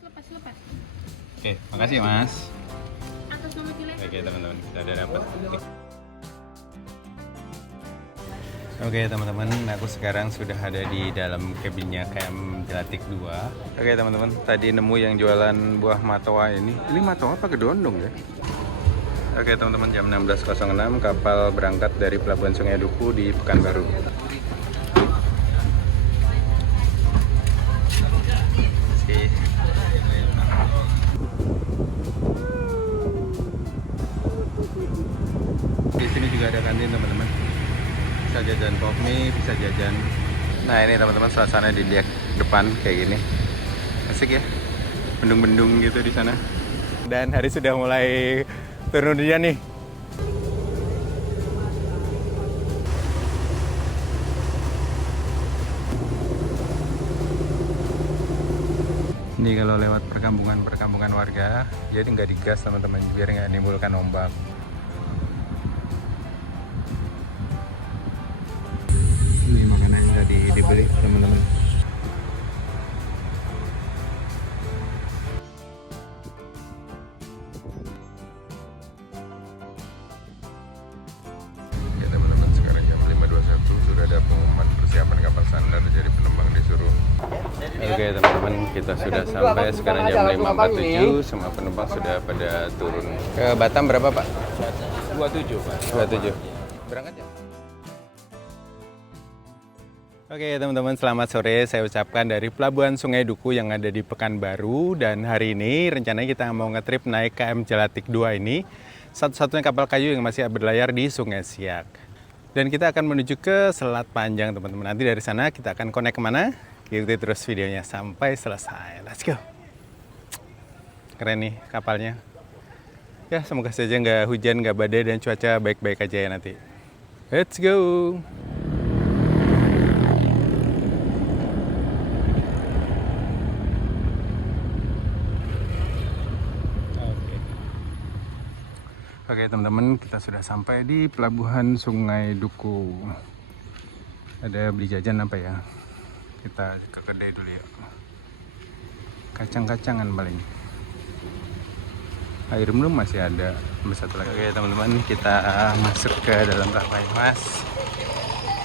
Lepas. Oke, makasih Mas. Atas nama Cile. Oke teman-teman, kita udah dapat. Oke teman-teman, aku sekarang sudah ada di dalam cabinnya KM Jelatik 2. Oke teman-teman, tadi nemu yang jualan buah matoa ini. Ini matoa apa kedondong ya? Oke teman-teman, jam 16.06 kapal berangkat dari Pelabuhan Sungai Duku di Pekanbaru. Di sini juga ada kantin teman-teman. Bisa jajan pop mie, bisa jajan. Nah ini teman-teman, suasana di dek depan kayak gini. Asik ya, bendung-bendung gitu di sana. Dan hari sudah mulai turun hujan nih. Ini kalau lewat perkampungan warga, jadi nggak digas teman-teman, biar nggak menimbulkan ombak. Ini makanan yang tadi dibeli teman-teman. Ya teman-teman, sekarang jam 5.21 sudah ada pengumuman persiapan kapal sandar jadi penumpang disuruh. Oke teman-teman, kita sudah sampai sekarang jam 5.47, semua penumpang sudah pada turun. Ke Batam berapa Pak? 27 Pak. 27. Berangkat ya? Oke teman-teman, selamat sore. Saya ucapkan dari Pelabuhan Sungai Duku yang ada di Pekanbaru. Dan hari ini rencananya kita mau ngetrip naik KM Jelatik 2 ini. Satu-satunya kapal kayu yang masih berlayar di Sungai Siak. Dan kita akan menuju ke Selat Panjang teman-teman. Nanti dari sana kita akan connect kemana? Ikuti terus videonya sampai selesai. Let's go! Keren nih kapalnya. Ya semoga saja nggak hujan, nggak badai, dan cuaca baik-baik aja ya nanti. Let's go! Oke teman-teman, kita sudah sampai di Pelabuhan Sungai Duku. Ada beli jajan apa ya? Kita ke kedai dulu ya. Kacang-kacangan paling. Air minum masih ada. Satu lagi. Oke teman-teman, kita masuk ke dalam pelabuhan Mas.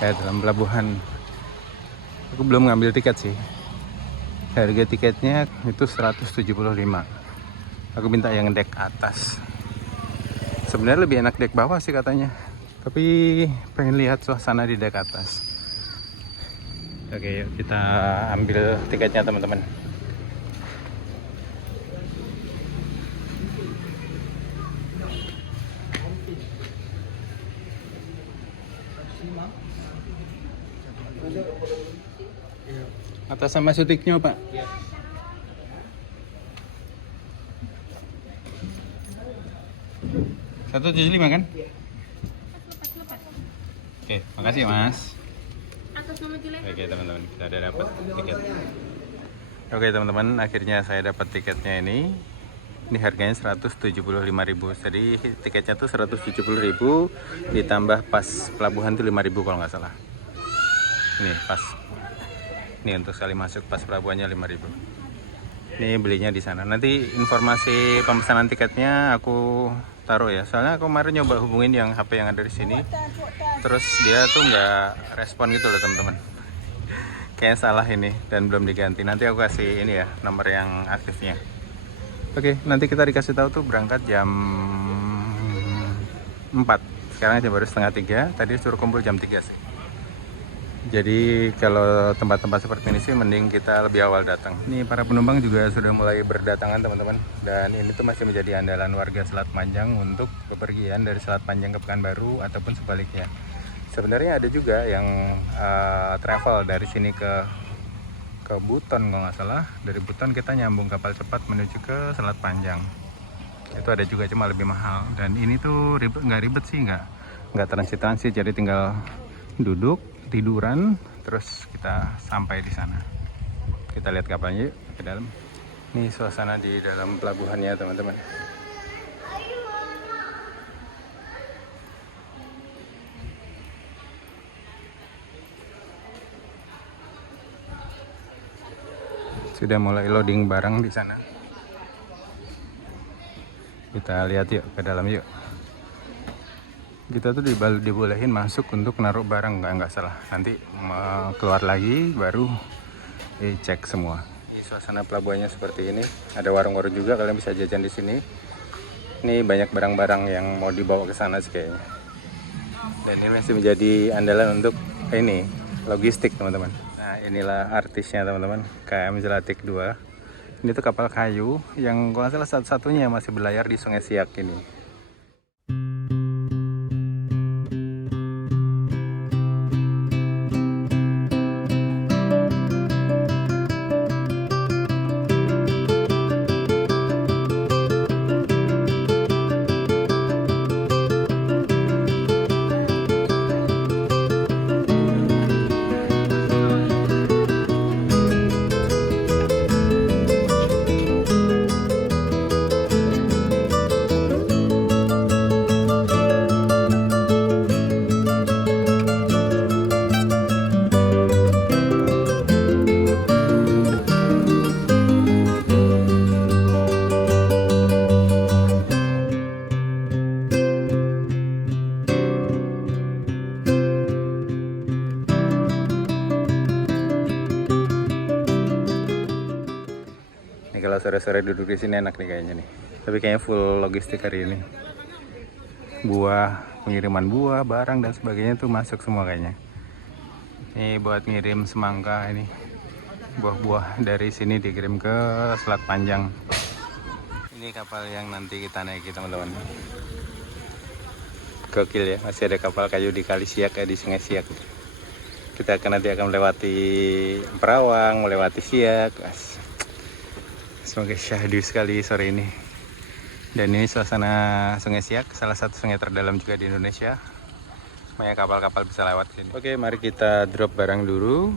Ke dalam pelabuhan. Aku belum ngambil tiket sih. Harga tiketnya itu 175. Aku minta yang dek atas. Sebenarnya lebih enak dek bawah sih katanya, tapi pengen lihat suasana di dek atas. Oke, yuk kita ambil tiketnya teman-teman. Atas sama sutiknya Pak. 175 kan? Lepas. Oke, makasih Mas. Atas nama Cile. Oke teman-teman, kita udah dapat tiket. Oke teman-teman, akhirnya saya dapat tiketnya ini. Ini harganya 175.000. Jadi tiketnya tuh 170.000 ditambah pas pelabuhan tuh 5.000 kalau nggak salah. Ini pas. Ini untuk sekali masuk pas pelabuhannya 5.000. Ini belinya di sana. Nanti informasi pemesanan tiketnya aku taruh ya. Soalnya aku kemarin nyoba hubungin yang HP yang ada di sini. Terus dia tuh nggak respon gitu loh teman-teman. Kayaknya salah ini dan belum diganti. Nanti aku kasih ini ya nomor yang aktifnya. Oke, nanti kita dikasih tahu tuh berangkat jam 4. Sekarang jam baru setengah 3. Tadi suruh kumpul jam 3 sih. Jadi kalau tempat-tempat seperti ini sih mending kita lebih awal datang. Ini para penumpang juga sudah mulai berdatangan teman-teman. Dan ini tuh masih menjadi andalan warga Selat Panjang untuk bepergian dari Selat Panjang ke Pekanbaru ataupun sebaliknya. Sebenarnya ada juga yang travel dari sini ke Buton kalau nggak salah. Dari Buton kita nyambung kapal cepat menuju ke Selat Panjang. Itu ada juga, cuma lebih mahal. Dan ini tuh nggak ribet sih, nggak transit, jadi tinggal duduk, tiduran, terus kita sampai di sana. Kita lihat kapalnya yuk ke dalam. Ini suasana di dalam pelabuhannya teman-teman. Sudah mulai loading barang di sana. Kita lihat yuk ke dalam yuk. Kita tuh dibolehin masuk untuk naruh barang, nggak salah. Nanti keluar lagi baru dicek semua. Ini suasana pelabuhannya seperti ini. Ada warung-warung juga, kalian bisa jajan di sini. Ini banyak barang-barang yang mau dibawa ke sana sih kayaknya. Dan ini masih menjadi andalan untuk ini logistik teman-teman. Nah inilah artisnya teman-teman, KM Jelatik 2. Ini tuh kapal kayu yang kalau nggak salah satu-satunya masih berlayar di Sungai Siak ini. Kalau sore-sore duduk di sini enak nih kayaknya nih. Tapi kayaknya full logistik hari ini. Buah, pengiriman buah, barang dan sebagainya tuh masuk semua kayaknya. Ini buat ngirim semangka ini. Buah-buah dari sini dikirim ke Selat Panjang. Ini kapal yang nanti kita naiki teman-teman. Gokil ya, masih ada kapal kayu di Kali Siak di Sungai Siak. Kita nanti akan melewati Perawang, melewati Siak. Semoga syahdu sekali sore ini. Dan ini suasana Sungai Siak, salah satu sungai terdalam juga di Indonesia. Banyak kapal-kapal bisa lewat sini. Oke, mari kita drop barang dulu,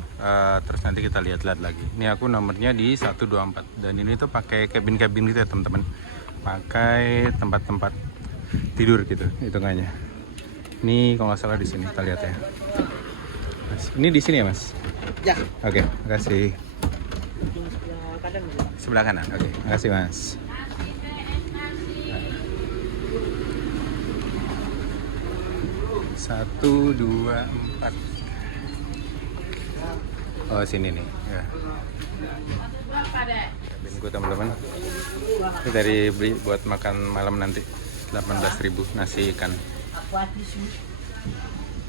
terus nanti kita lihat-lihat lagi. Ini aku nomornya di 124. Dan ini tuh pakai kabin-kabin gitu ya teman-teman. Pakai tempat-tempat tidur gitu hitungannya. Ini kalau nggak salah di sini, kita lihat ya. Mas, ini di sini ya mas? Ya. Oke, makasih. Sebelah kanan, oke, makasih mas. Satu, dua, empat. Oh sini nih, ya. Kabinku teman-teman. Ini dari beli buat makan malam nanti 18.000 nasi ikan.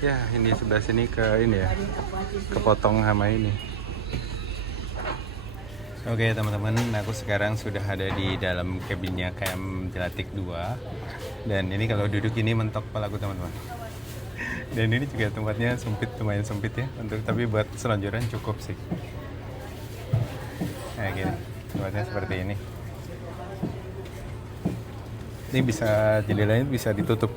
Ya ini sebelah sini ke ini ya, kepotong sama ini. Oke teman-teman, aku sekarang sudah ada di dalam kabinnya KM Jelatik 2. Dan ini kalau duduk ini mentok kepalaku teman-teman. Dan ini juga tempatnya sempit, lumayan sempit ya, tapi buat selonjoran cukup sih. Nah gini, tempatnya seperti ini. Ini bisa, jendelanya bisa ditutup.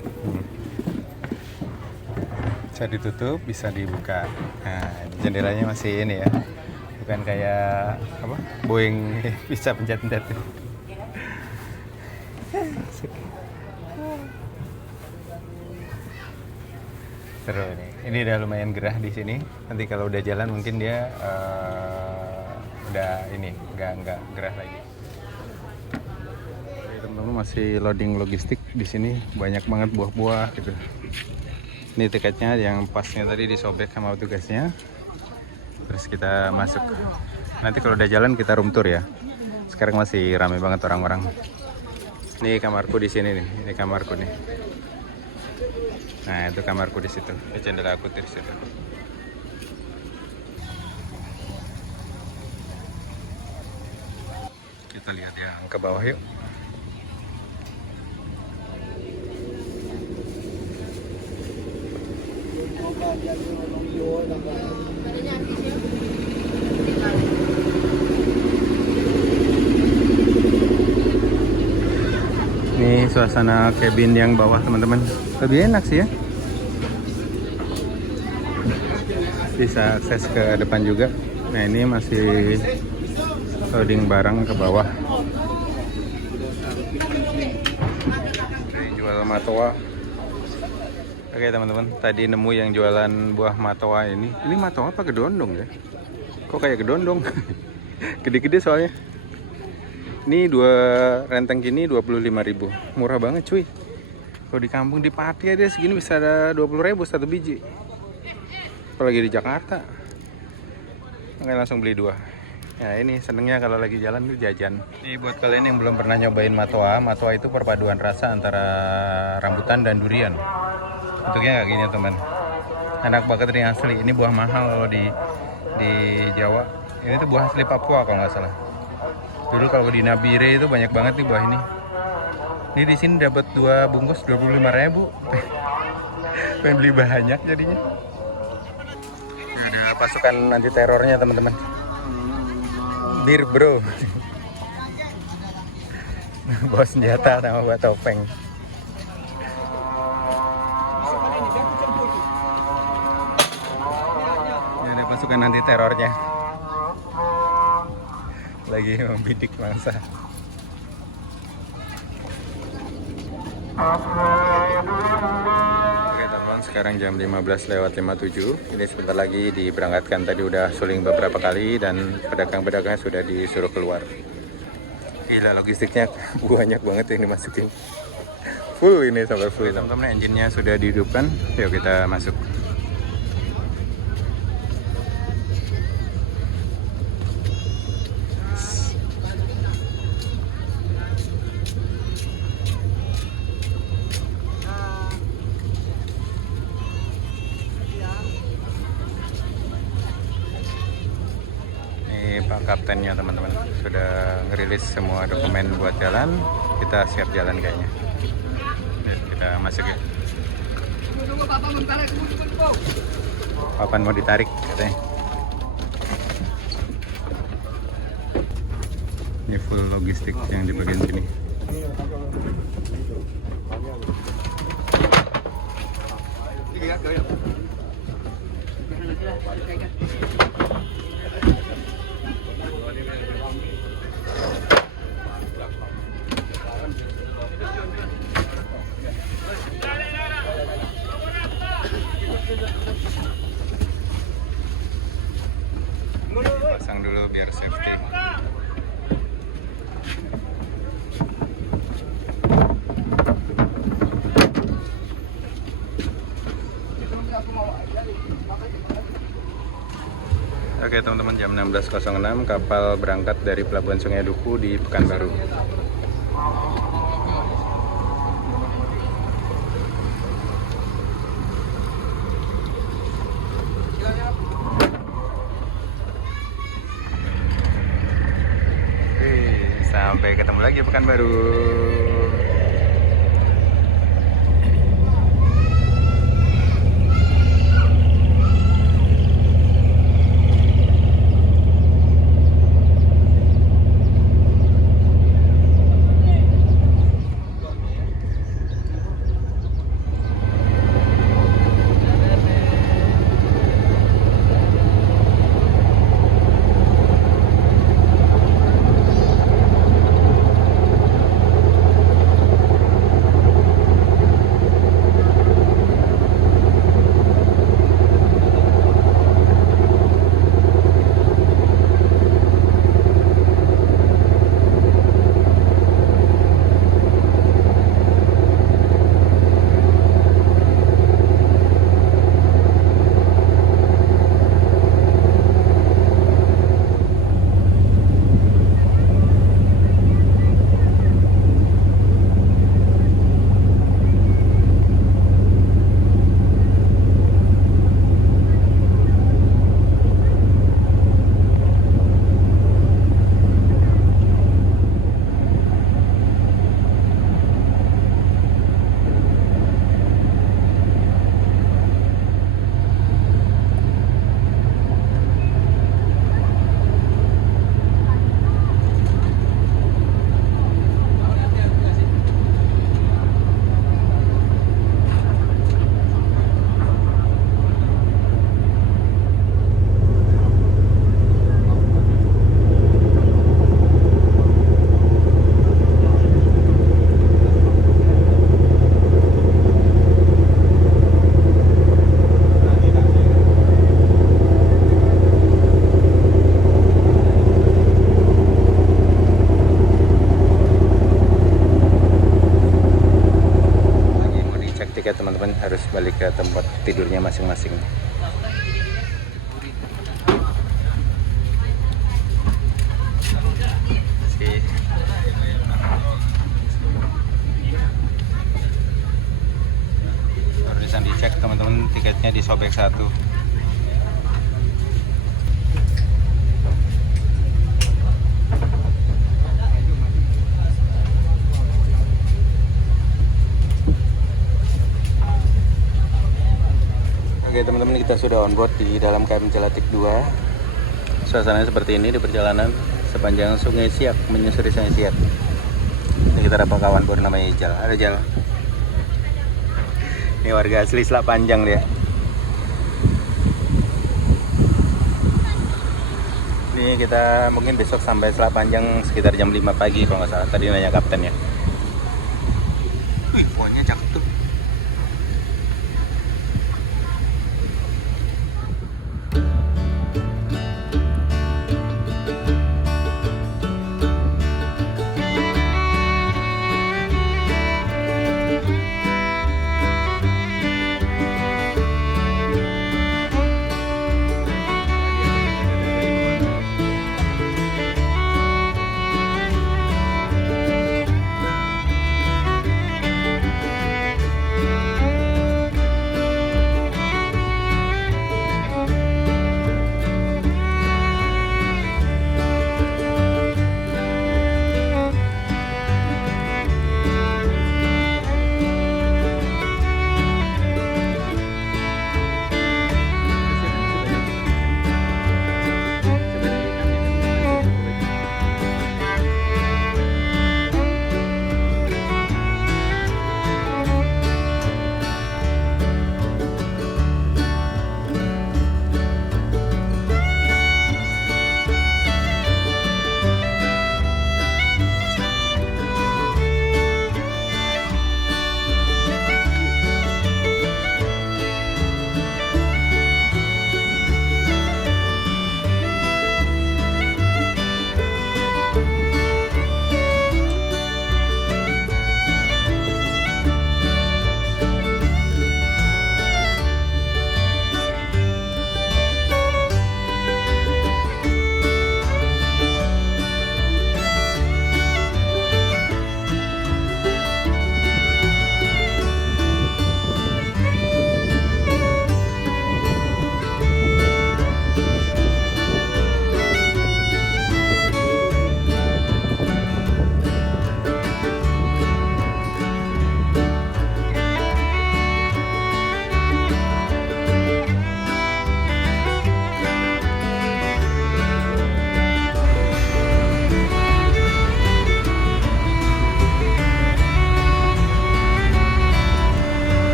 Bisa ditutup, bisa dibuka. Nah jendelanya masih ini ya, bukan kayak apa Boeing bisa pencet-pencet. Seru ini udah lumayan gerah di sini. Nanti kalau udah jalan mungkin dia udah ini nggak gerah lagi. Teman-teman masih loading logistik di sini, banyak banget buah-buah gitu. Ini tiketnya yang pasnya tadi disobek sama petugasnya. Terus kita masuk. Nanti kalau udah jalan kita room tour ya. Sekarang masih ramai banget orang-orang. Ini kamarku di sini nih. Ini kamarku nih. Nah, itu kamarku di situ. Jendela aku di situ. Kita lihat ya ke bawah yuk. Ini suasana cabin yang bawah teman-teman, lebih enak sih ya. Bisa akses ke depan juga. Nah ini masih loading barang ke bawah. Ini jual matoa. Oke teman-teman, tadi nemu yang jualan buah matoa ini. Ini matoa apa gedondong ya? Kok kayak gedondong? Gede-gede soalnya. Ini 2 renteng gini 25.000. Murah banget cuy. Kalau di kampung di Pati aja segini bisa ada 20.000 satu biji. Apalagi di Jakarta. Makanya langsung beli 2. Ya ini senengnya kalau lagi jalan tuh jajan. Ini buat kalian yang belum pernah nyobain matwa. Matwa itu perpaduan rasa antara rambutan dan durian. Bentuknya kayak gini teman. Enak banget ini asli. Ini buah mahal kalau di Jawa. Ini tuh buah asli Papua kalau nggak salah. Dulu kalau di Nabire itu banyak banget nih buah ini. Ini di sini dapat 2 bungkus 25.000. Pengen beli banyak jadinya. Ada pasukan anti terornya teman-teman. Bir bro. Bawa senjata sama bawa topeng. Ini ada pasukan anti terornya. Lagi membidik mangsa. Oke teman-teman, sekarang jam 15:57. Ini sebentar lagi diberangkatkan. Tadi udah suling beberapa kali dan pedagang-pedagang sudah disuruh keluar. Gila, logistiknya banyak banget yang dimasukin. Full ini sampai full. Teman-teman, engine-nya sudah dihidupkan. Yuk kita masuk. Pak Kaptennya teman-teman sudah ngerilis semua dokumen buat jalan. Kita siap jalan kayaknya. Kita masuk ya. Papan mau ditarik katanya. Ini full logistik yang di bagian sini. Pasang dulu biar safety. Oke teman-teman, jam 16.06 kapal berangkat dari Pelabuhan Sungai Duku di Pekanbaru. Sampai ketemu lagi Pekanbaru. tidurnya masing-masing. Barusan dicek teman-teman, tiketnya disobek satu. Oke teman-teman, kita sudah on board di dalam KM Celatik 2. Suasananya seperti ini di perjalanan sepanjang Sungai Siak, menyusuri Sungai Siak. Ini kita dapat kawan baru namanya Ijal. Ada Jal. Ini warga asli Selak Panjang dia. Ini kita mungkin besok sampai Selak Panjang sekitar jam 5 pagi kalau nggak salah. Tadi nanya kapten ya. Wih, pohonnya cakep tuh.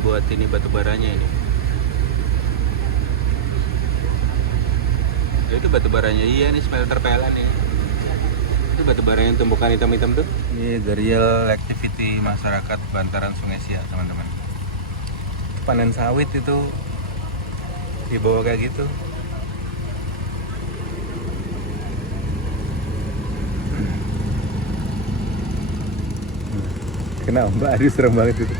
Buat ini batu baranya ini. Ya, itu batu baranya, iya nih smelter PLN ya. Itu batu bara yang tumbukan hitam-hitam tuh. Ini the real activity masyarakat bantaran Sungai Siak teman-teman. Panen sawit itu dibawa kayak gitu. Kenapa? Aduh serem banget itu.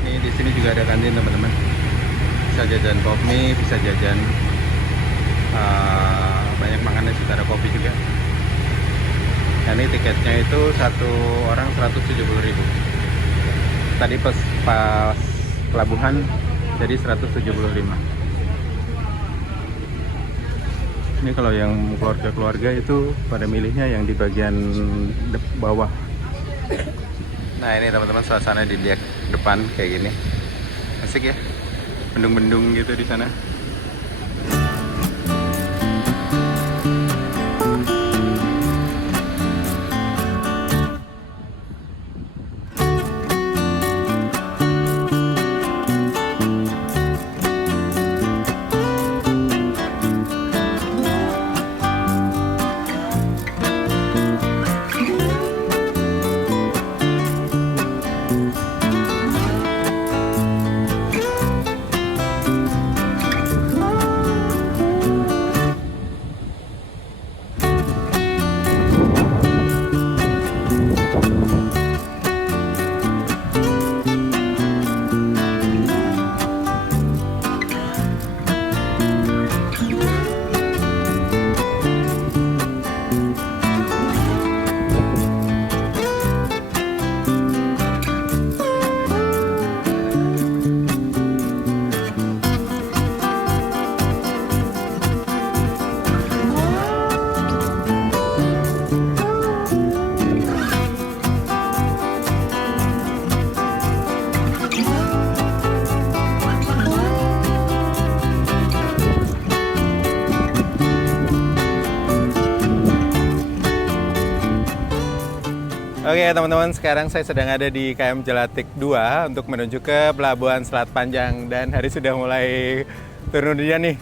Ini di sini juga ada bisa jajan. Banyak makanan, di situ ada kopi juga. Nah, ini tiketnya itu satu orang 170.000. Tadi pas pelabuhan jadi 175. Ini kalau yang keluarga-keluarga itu pada milihnya yang di bagian bawah. Nah, ini teman-teman suasana di deck depan kayak gini. Asik ya. Bendung-bendung gitu di sana. Oke teman-teman, sekarang saya sedang ada di KM Jelatik 2 untuk menuju ke Pelabuhan Selat Panjang. Dan hari sudah mulai turun hujan nih.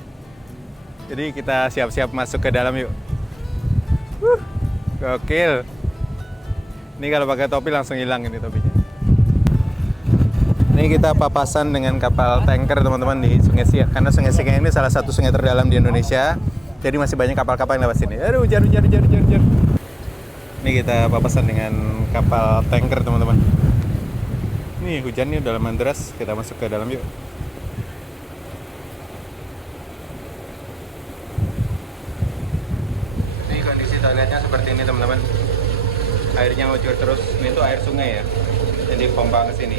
Jadi kita siap-siap masuk ke dalam yuk. Gokil. Ini kalau pakai topi langsung hilang ini topinya. Ini kita papasan dengan kapal tanker teman-teman di Sungai Siak. Karena Sungai Siak ini salah satu sungai terdalam di Indonesia. Jadi masih banyak kapal-kapal yang lewat sini. Aduh, hujan. Ini kita papasan dengan kapal tanker teman-teman. Nih hujannya udah lama deras, kita masuk ke dalam yuk. Ini kondisi toiletnya seperti ini teman-teman. Airnya ngucur terus. Ini tuh air sungai ya. Jadi pompa ke sini.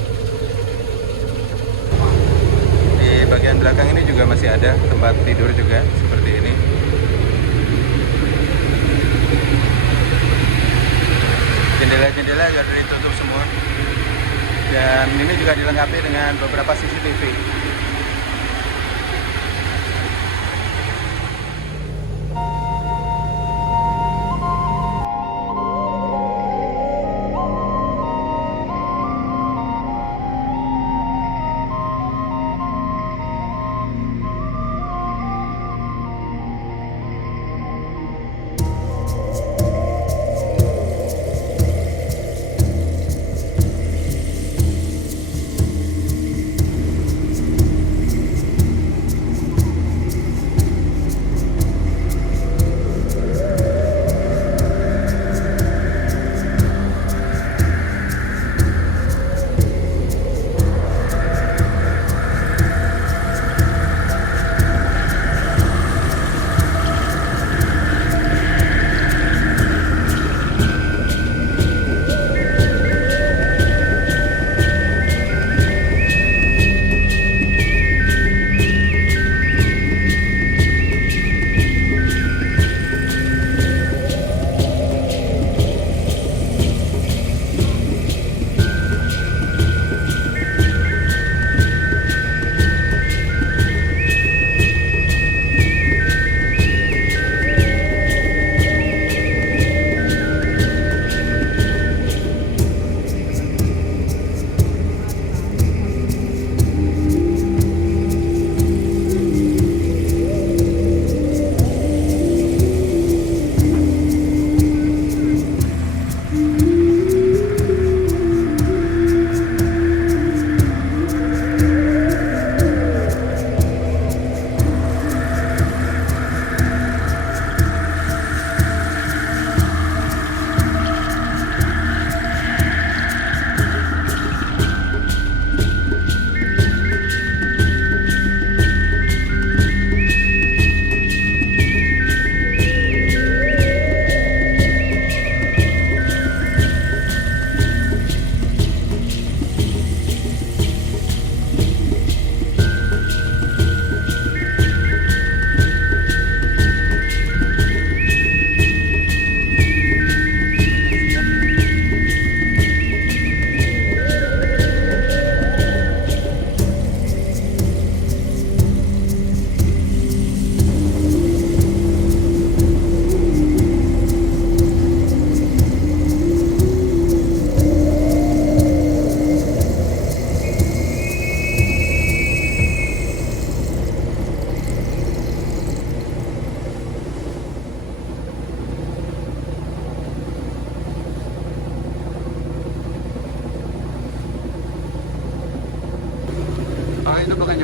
Di bagian belakang ini juga masih ada tempat tidur juga seperti ini. Jendela-jendela sudah ditutup semua. Dan ini juga dilengkapi dengan beberapa CCTV.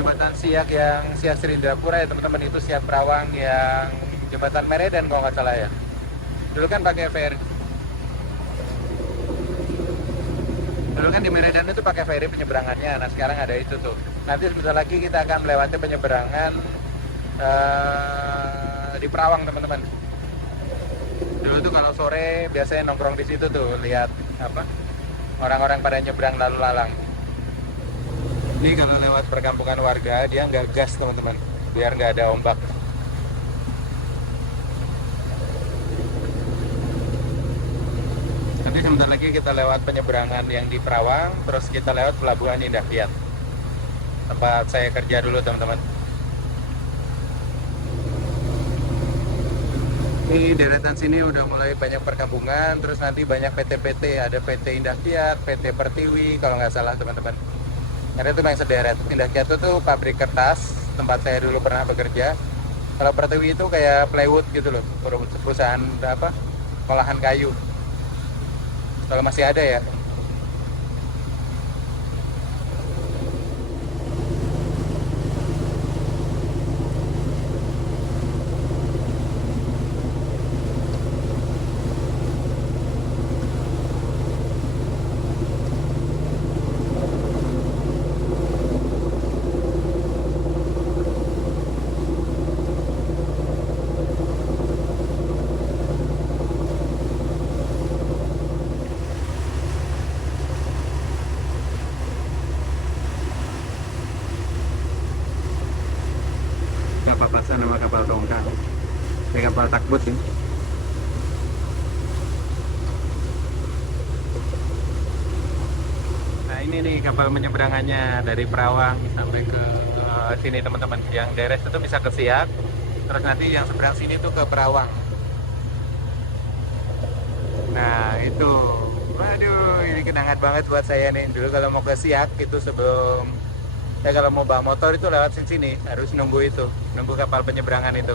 jembatan Siak yang Siak Serindrapura ya teman-teman, itu Siak Perawang yang jembatan Meredan kalau nggak salah ya. Dulu kan pakai ferry. Dulu kan di Meredan itu pakai ferry penyeberangannya. Nah sekarang ada itu tuh. Nanti sebentar lagi kita akan melewati penyeberangan di Perawang teman-teman. Dulu tuh kalau sore biasanya nongkrong di situ tuh, lihat apa orang-orang pada nyebrang lalu lalang. Ini kalau lewat perkampungan warga dia nggak gas teman-teman, biar nggak ada ombak. Nanti sebentar lagi kita lewat penyeberangan yang di Perawang, terus kita lewat pelabuhan Indah Kiat, tempat saya kerja dulu teman-teman. Ini deretan sini udah mulai banyak perkampungan, terus nanti banyak PT-PT, ada PT Indah Kiat, PT Pertiwi kalau nggak salah teman-teman. Karena itu yang sederet. Indah Kiat itu tuh pabrik kertas, tempat saya dulu pernah bekerja. Kalau Pertiwi itu kayak plywood gitu loh, perusahaan apa, olahan kayu. Kalau masih ada ya. Nggak papasan sama kapal tongkang. Ini kapal takbut ini. Nah ini nih kapal menyeberangannya dari Perawang sampai ke sini teman-teman. Yang deres itu bisa ke Siak, terus nanti yang seberang sini tuh ke Perawang. Nah itu, waduh ini kenangan banget buat saya nih. Dulu kalau mau ke Siak itu sebelum ya kalau mau bawa motor itu lewat sini harus nunggu itu, nunggu kapal penyeberangan itu.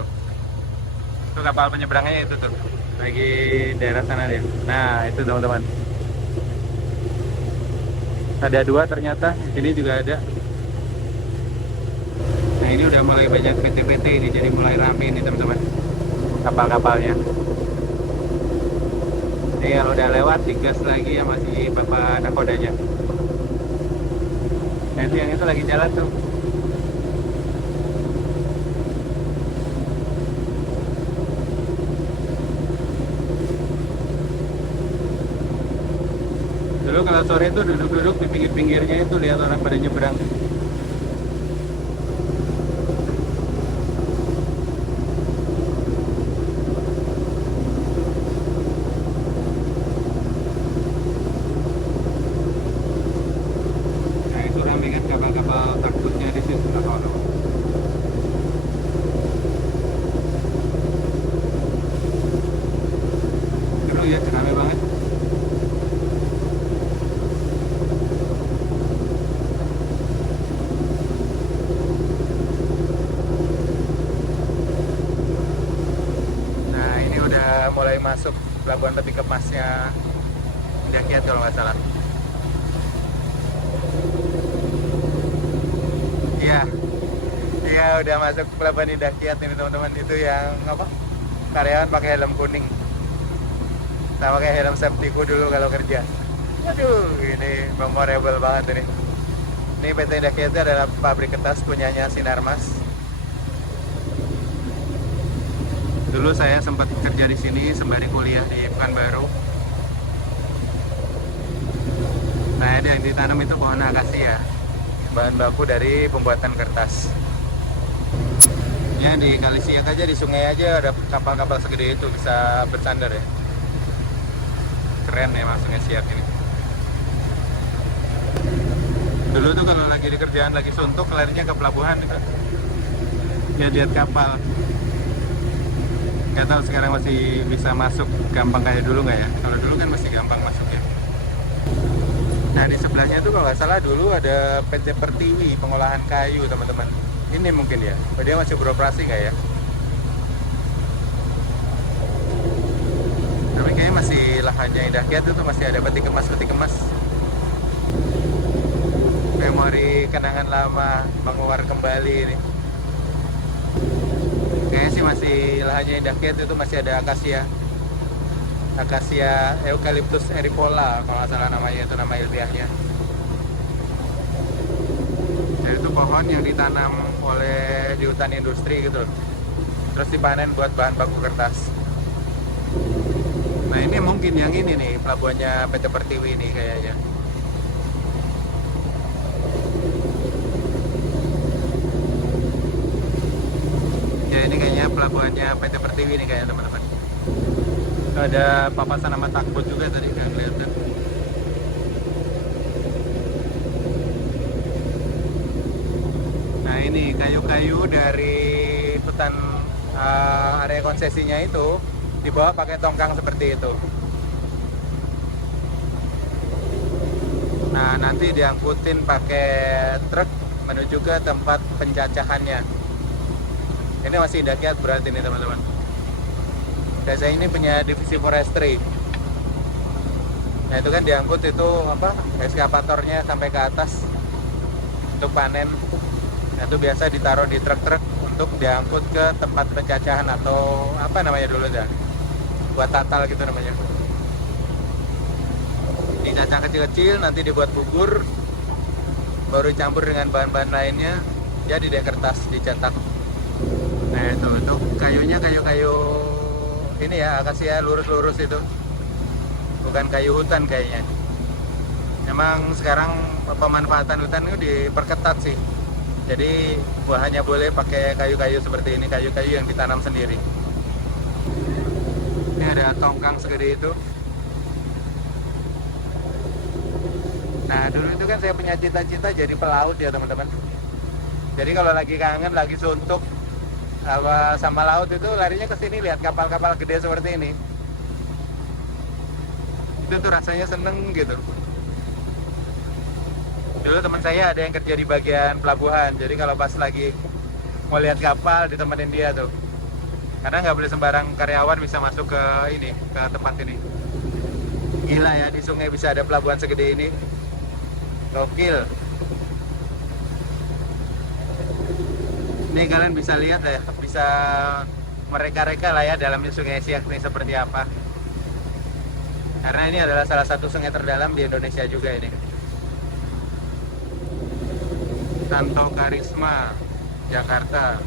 Itu kapal penyeberangannya itu tuh, lagi daerah sana deh. Nah itu teman-teman. Ada dua ternyata, di sini juga ada. Nah ini udah mulai banyak PT-PT ini, jadi mulai rame nih teman-teman, kapal-kapalnya. Jadi kalau udah lewat digas lagi ya masih bapak nakodanya. Nah itu yang itu lagi jalan tuh. Dulu kalau sore itu duduk-duduk di pinggir-pinggirnya itu lihat orang pada nyebrang. Nah itu rame kan kapal-kapal takbutnya di situ. Seru ya, rame banget. Nah ini udah mulai masuk pelabuhan peti kemasnya Indah Kiat kalau nggak salah. Iya, iya udah masuk pelabuhan Indah Kiat ini teman-teman. Itu yang apa? Karyawan pakai helm kuning. Sama kayak helm safety-ku dulu kalau kerja. Aduh, ini memorable banget ini. Ini PT Indah Kiat itu adalah pabrik kertas punyanya Sinarmas. Dulu saya sempat kerja di sini sembari kuliah di Pekanbaru. Nah, ini yang ditanam itu pohon akasia, bahan baku dari pembuatan kertas. Ya di Kali Siak aja, di sungai aja ada kapal-kapal segede itu bisa bersandar ya. Keren ya Sungai Siak ini. Dulu tuh kalau lagi di kerjaan lagi suntuk larinya ke pelabuhan gitu. Ya lihat kapal. Nggak tahu sekarang masih bisa masuk gampang kayak dulu nggak ya? Kalau dulu kan masih gampang masuk ya. Nah di sebelahnya tuh kalau nggak salah dulu ada PT Pertiwi pengolahan kayu teman-teman. Ini mungkin ya, dia masih beroperasi nggak ya? Tapi kayaknya masih lahannya Indah Kiat itu masih ada peti kemas. memori kenangan lama menguar kembali ini. Kayaknya sih masih lahannya indah kiat, itu masih ada akasia eucalyptus eripola kalau nggak salah namanya, itu nama ilmiahnya. Dan itu pohon yang ditanam oleh di hutan industri gitu, terus dipanen buat bahan baku kertas. Nah ini mungkin yang ini nih pelabuhannya PT Pertiwi ini kayaknya. Ya ini kayaknya pelabuhannya PT Pertiwi ini kayaknya teman-teman. Ada papasan nama takbut juga tadi kan kelihatan. Nah ini kayu-kayu dari hutan area konsesinya itu dibawa pakai tongkang seperti itu. Nah nanti diangkutin pakai truk menuju ke tempat pencacahannya. Ini masih indah kiat berarti nih teman-teman. Saya ini punya divisi forestry. Nah itu kan diangkut itu apa, ekskavatornya sampai ke atas untuk panen. Nah itu biasa ditaruh di truk-truk untuk diangkut ke tempat pencacahan atau apa namanya dulu dah, buat tatal gitu namanya. Dicacah kecil-kecil, nanti dibuat bubur, baru dicampur dengan bahan-bahan lainnya, jadi deh kertas dicetak. Nah itu kayunya kayu-kayu ini ya, akasia lurus-lurus itu, bukan kayu hutan kayaknya. Emang sekarang pemanfaatan hutan itu diperketat sih, jadi hanya boleh pakai kayu-kayu seperti ini, kayu-kayu yang ditanam sendiri. Ini ada tongkang segede itu. Nah dulu itu kan saya punya cita-cita jadi pelaut ya teman-teman. Jadi kalau lagi kangen, lagi suntuk sama laut itu larinya ke sini, lihat kapal-kapal gede seperti ini. Itu tuh rasanya seneng gitu. Dulu teman saya ada yang kerja di bagian pelabuhan, jadi kalau pas lagi mau lihat kapal ditemenin dia tuh. Karena nggak boleh sembarang karyawan bisa masuk ke ini, ke tempat ini. Gila ya, di sungai bisa ada pelabuhan segede ini. Gokil. Ini kalian bisa lihat ya, bisa mereka-reka lah ya dalamnya Sungai Siak ini seperti apa. Karena ini adalah salah satu sungai terdalam di Indonesia juga ini. Santo Karisma, Jakarta.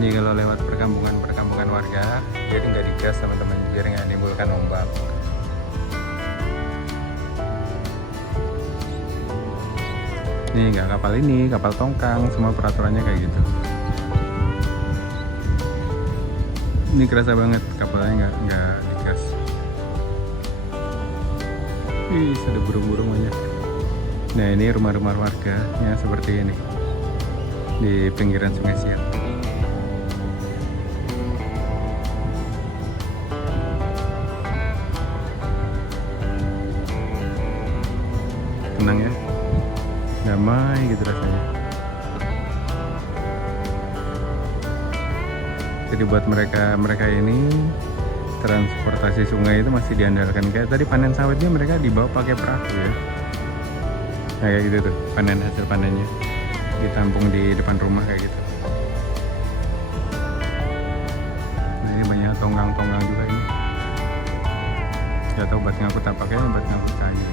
Ini kalau lewat perkampungan warga, jadi nggak digas teman-teman, biar nggak menimbulkan ombak. Ini nggak kapal ini, kapal tongkang, semua peraturannya kayak gitu. Ini kerasa banget kapalnya nggak digas. Wih, ada burung-burung banyak. Nah ini rumah-rumah warga ya seperti ini di pinggiran Sungai Siak. Tenang ya, damai gitu rasanya. Jadi buat mereka ini transportasi sungai itu masih diandalkan. Kayak tadi panen sawitnya mereka dibawa pakai perahu ya. Nah, kayak gitu tuh hasil panennya ditampung di depan rumah kayak gitu. Nah, ini banyak tonggang-tonggang juga ini. Gak tau buat ngangkut apa, kayaknya buat ngangkut kayu.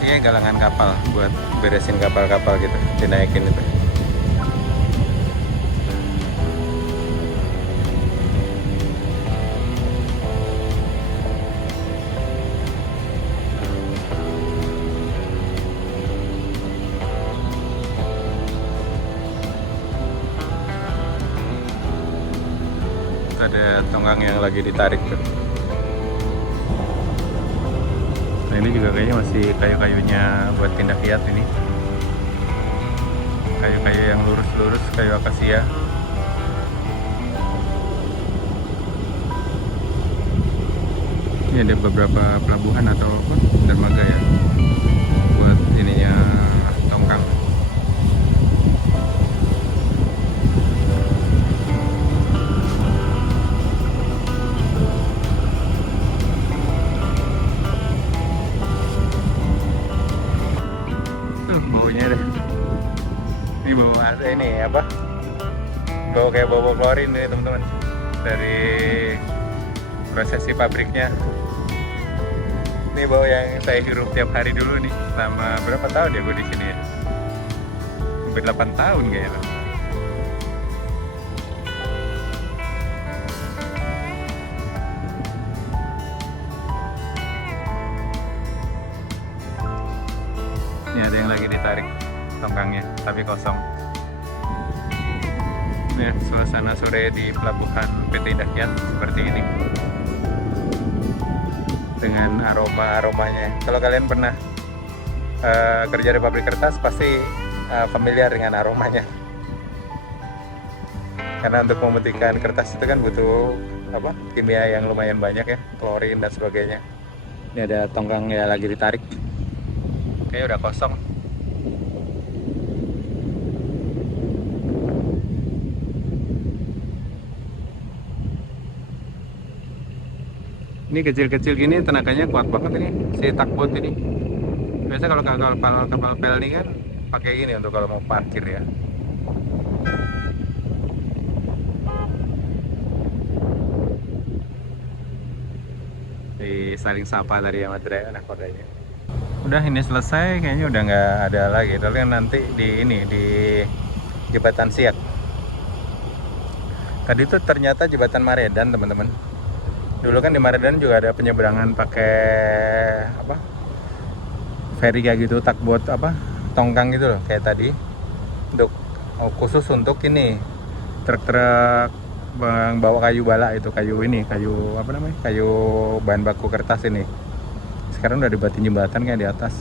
Ini galangan kapal buat beresin kapal-kapal gitu, dinaikin itu. ada tongkang yang lagi ditarik tuh. Nah ini juga kayaknya masih kayu-kayunya buat tindak hiat ini. Kayu-kayu yang lurus-lurus, kayu akasia. Ini ada beberapa pelabuhan atau apa, dermaga ya, buat ininya tongkang. Baunya deh. Ini bau ada ini apa? Bau kayak bau klorin nih teman-teman. Dari prosesi pabriknya. Ini bau yang saya hirup tiap hari dulu nih. Selama berapa tahun ya gue di sini ya? Hampir 8 tahun kayaknya. Ini ada yang lagi ditarik tongkangnya, tapi kosong. Ini suasana sore di pelabuhan PT Indah Kiat seperti ini. Dengan aromanya. Kalau kalian pernah kerja di pabrik kertas, pasti familiar dengan aromanya. Karena untuk memutihkan kertas itu kan butuh kimia yang lumayan banyak ya, klorin dan sebagainya. Ini ada tongkang ya lagi ditarik. Kayaknya udah kosong. Ini kecil-kecil gini tenaganya kuat banget ini si tugboat ini. Biasa kalau kapal pel ini kan pakai ini untuk kalau mau parkir ya. Di saling sapa tadi sama anak kodanya. Udah ini selesai, kayaknya udah nggak ada lagi. Tapi nanti di ini di Jembatan Siak. Tadi tuh ternyata Jembatan Maredan teman-teman. Dulu kan di Maredan juga ada penyeberangan pakai ferry kayak gitu, tugboat tongkang gitu loh kayak tadi. Untuk khusus untuk ini truk-truk bawa kayu bala itu, kayu bahan baku kertas ini. Sekarang udah dibuatin jembatan kayak di atas.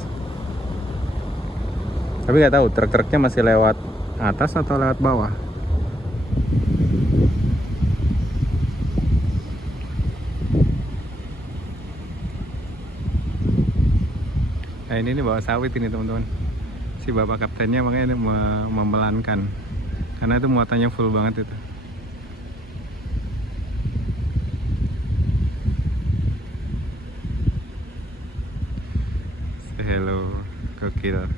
Tapi nggak tahu truk-truknya masih lewat atas atau lewat bawah. Nah ini nih bawa sawit ini teman-teman. Si bapak kaptennya makanya memelankan. Karena itu muatannya full banget itu. Say hello, gokil.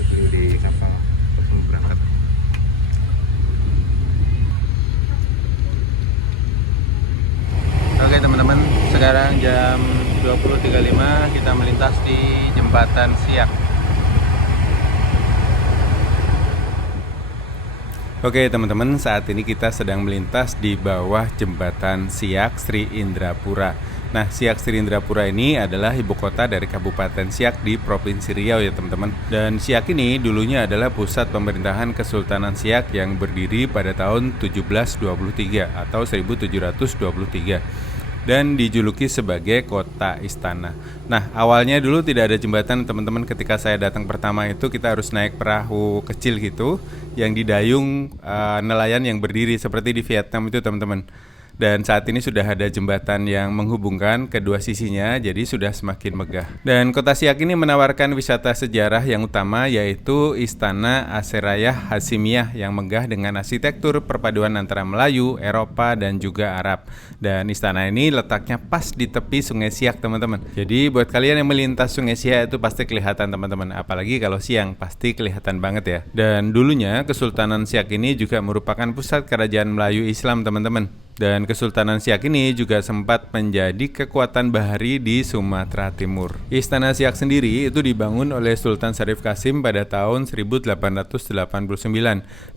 beli di kapal langsung berangkat. Oke teman-teman, sekarang jam 20.35 kita melintas di Jembatan Siak. Oke teman-teman, saat ini kita sedang melintas di bawah Jembatan Siak Sri Indrapura. Nah, Siak Sri Indrapura ini adalah ibu kota dari Kabupaten Siak di Provinsi Riau ya teman-teman. Dan Siak ini dulunya adalah pusat pemerintahan Kesultanan Siak yang berdiri pada tahun 1723 atau 1723 dan dijuluki sebagai kota istana. Nah, awalnya dulu tidak ada jembatan teman-teman. Ketika saya datang pertama itu kita harus naik perahu kecil gitu yang didayung nelayan yang berdiri seperti di Vietnam itu teman-teman. Dan saat ini sudah ada jembatan yang menghubungkan kedua sisinya, jadi sudah semakin megah. Dan kota Siak ini menawarkan wisata sejarah yang utama, yaitu Istana Aserayah Hasimiyah yang megah dengan arsitektur perpaduan antara Melayu, Eropa, dan juga Arab. Dan istana ini letaknya pas di tepi Sungai Siak teman-teman. Jadi buat kalian yang melintas Sungai Siak itu pasti kelihatan teman-teman. Apalagi kalau siang, pasti kelihatan banget ya. Dan dulunya Kesultanan Siak ini juga merupakan pusat kerajaan Melayu Islam teman-teman. Dan Kesultanan Siak ini juga sempat menjadi kekuatan bahari di Sumatera Timur. Istana Siak sendiri itu dibangun oleh Sultan Syarif Qasim pada tahun 1889.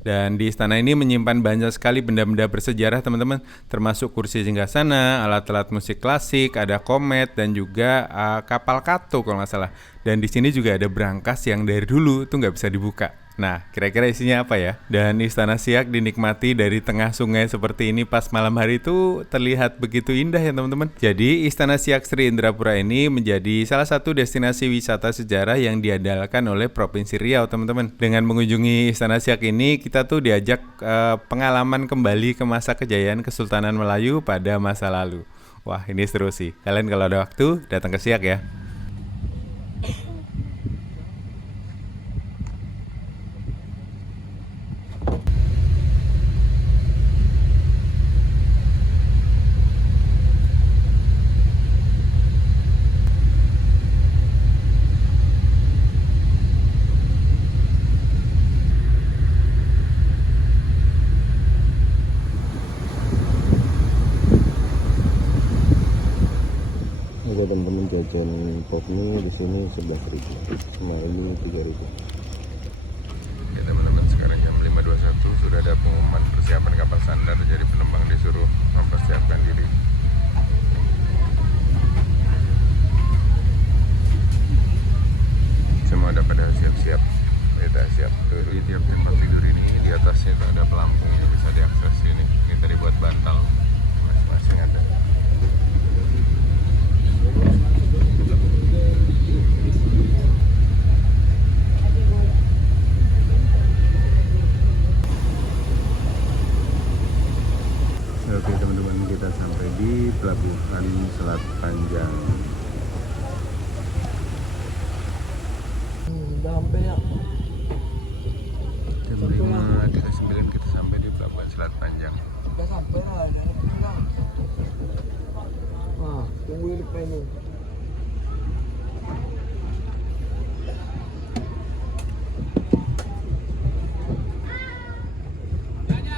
Dan di istana ini menyimpan banyak sekali benda-benda bersejarah teman-teman, termasuk kursi singgasana, alat-alat musik klasik, ada komet, dan juga kapal Kato kalau nggak salah. Dan di sini juga ada brankas yang dari dulu tuh nggak bisa dibuka. Nah, kira-kira isinya apa ya? Dan Istana Siak dinikmati dari tengah sungai seperti ini pas malam hari itu terlihat begitu indah ya teman-teman. Jadi Istana Siak Sri Indrapura ini menjadi salah satu destinasi wisata sejarah yang diandalkan oleh Provinsi Riau teman-teman. Dengan mengunjungi Istana Siak ini kita tuh diajak pengalaman kembali ke masa kejayaan Kesultanan Melayu pada masa lalu. Wah, ini seru sih. Kalian kalau ada waktu datang ke Siak ya. Oke teman-teman, jajan pop mie di sini 11.000, kemarin ini 3.000. Oke teman-teman, sekarang jam 5.21 sudah ada pengumuman persiapan kapal sandar, jadi penumpang disuruh mempersiapkan diri. Semua udah pada siap-siap, kita siap tuh. Di tiap tempat tidur ini di atasnya itu ada pelampung yang bisa diakses ini. Ini tadi buat bantal, masing-masing ada. Oke teman-teman, kita sampai di Pelabuhan Selat Panjang. Udah sampai ya. Jam 5.39 kita sampai di Pelabuhan Selat Panjang. Udah sampai lah, udah pulang. Nah, tunggu di depan ini.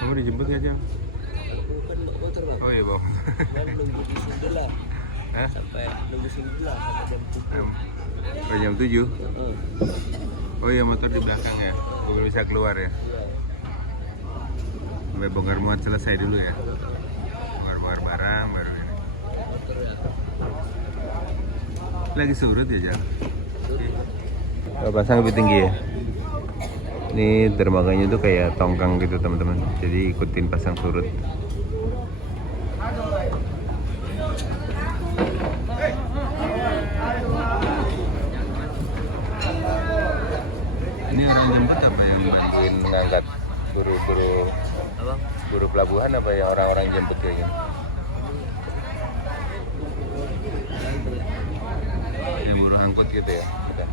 Kamu dijemput ya Jang? Bukan motor lah. Oh iya bang. Nunggu di sini lah. Hah? Sampai nunggu sini lah sampai jam 7. Oh jam 7? Oh iya, motor di belakang ya? Belum bisa keluar ya? Iya. Sampai bongkar muat selesai dulu ya? Bongkar-bongkar barang baru ini. Motor ya. Lagi surut ya Jang? Oh, pasang lebih tinggi ya? Ini dermaganya tuh kayak tongkang gitu teman-teman, jadi ikutin pasang surut. Ini orang jemput apa yang bantuin mengangkat buru pelabuhan, apa yang orang-orang jemput kayak gini? Yang buru angkut gitu ya? Udah.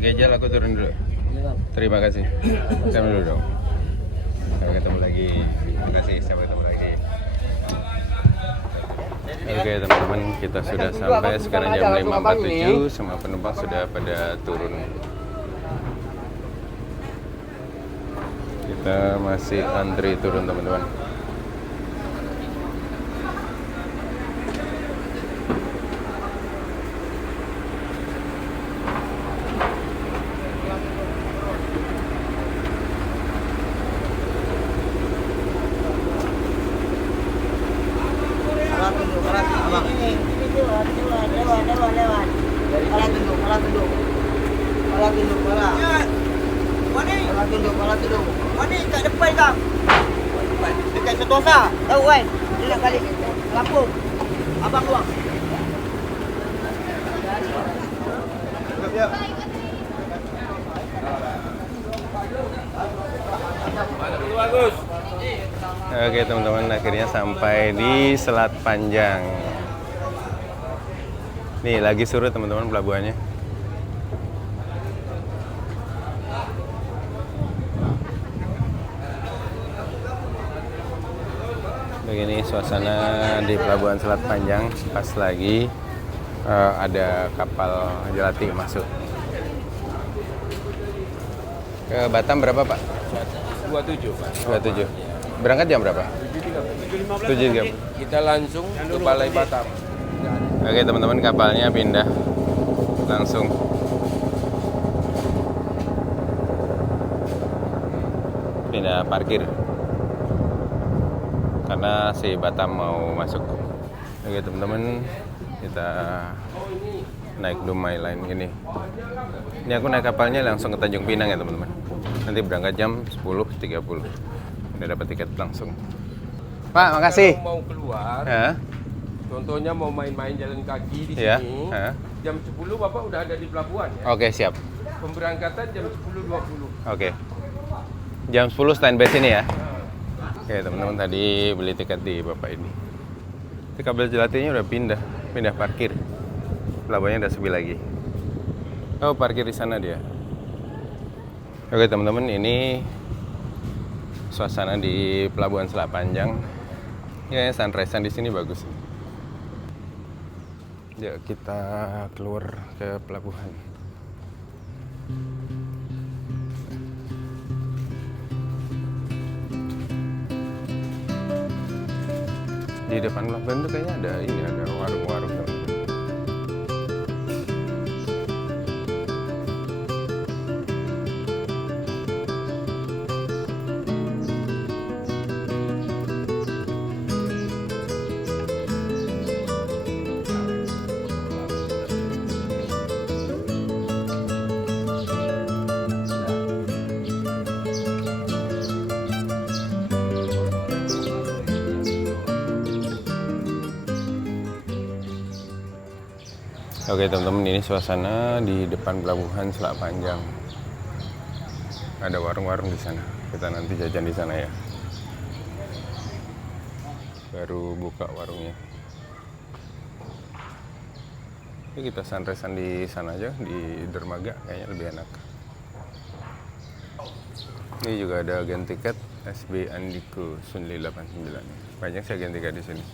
Oke Jal, aku turun dulu. Terima kasih. Sampai dulu dong. Sampai ketemu lagi. Terima kasih. Sampai ketemu lagi. Oke teman-teman, kita sudah sampai sekarang jam 5.47, semua penumpang sudah pada turun. Kita masih antri turun teman-teman. Mana kat depan kang? Dekat Sentosa. Tahu kan? Dia nak balik Lampung. Abang luang. Bagus. Oke teman-teman, akhirnya sampai di Selat Panjang. Nih lagi surut teman-teman pelabuhannya. Begini suasana di Pelabuhan Selat Panjang pas lagi ada kapal jelati masuk. Ke Batam berapa Pak? 27 Pak. 27. Berangkat jam berapa? 7 jam. Kita langsung ke Balai Batam. Oke teman-teman, kapalnya pindah langsung. Pindah parkir. Karena si Batam mau masuk. Oke teman-teman, kita naik Dumai Line ini. Ini aku naik kapalnya langsung ke Tanjung Pinang ya teman-teman. Nanti berangkat jam 10.30. Udah dapat tiket langsung. Pak, makasih. Kalau mau keluar, Ya. contohnya mau main-main jalan kaki di Ya. sini, Ya. jam 10 Bapak udah ada di pelabuhan ya. Oke, siap. Pemberangkatan jam 10.20. Oke. Jam 10 standby sini ya. Oke teman-teman, tadi beli tiket di bapak ini. Ini kabel jelatinya udah pindah parkir. Pelabuhannya udah sepi lagi. Oh, parkir di sana dia. Oke teman-teman, ini suasana di Pelabuhan Selat Panjang. Ya, sunrise-an di sini bagus. Ya, kita keluar ke pelabuhan. Di depan pelabuhan tuh kayaknya ada warung-warung. Oke teman-teman, ini suasana di depan Pelabuhan Selat Panjang. Ada warung-warung di sana. Kita nanti jajan di sana ya. Baru buka warungnya. Ini kita sunrise-an di sana aja, di dermaga kayaknya lebih enak. Ini juga ada agen tiket SB Andiko Sunli 89. Banyak sih agen tiket di sini.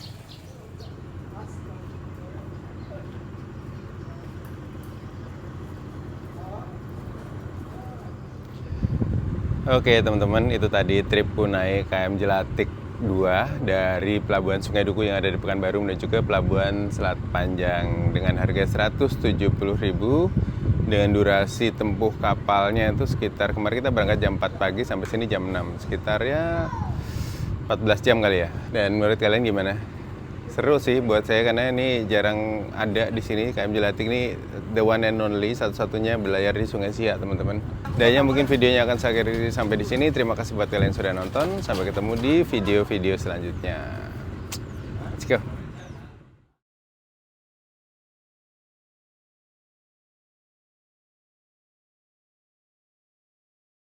Oke teman-teman, itu tadi trip naik KM Jelatik 2 dari Pelabuhan Sungai Duku yang ada di Pekanbaru menuju ke Pelabuhan Selat Panjang dengan harga 170.000 dengan durasi tempuh kapalnya itu sekitar, kemarin kita berangkat jam 4 pagi sampai sini jam 6, sekitar ya 14 jam kali ya. Dan menurut kalian gimana? Seru sih buat saya karena ini jarang ada di sini. KM Jelatik ini the one and only, satu-satunya berlayar di Sungai Siak teman-teman. Dan ya mungkin videonya akan saya akhiri sampai di sini. Terima kasih buat kalian yang sudah nonton. Sampai ketemu di video-video selanjutnya. Let's go.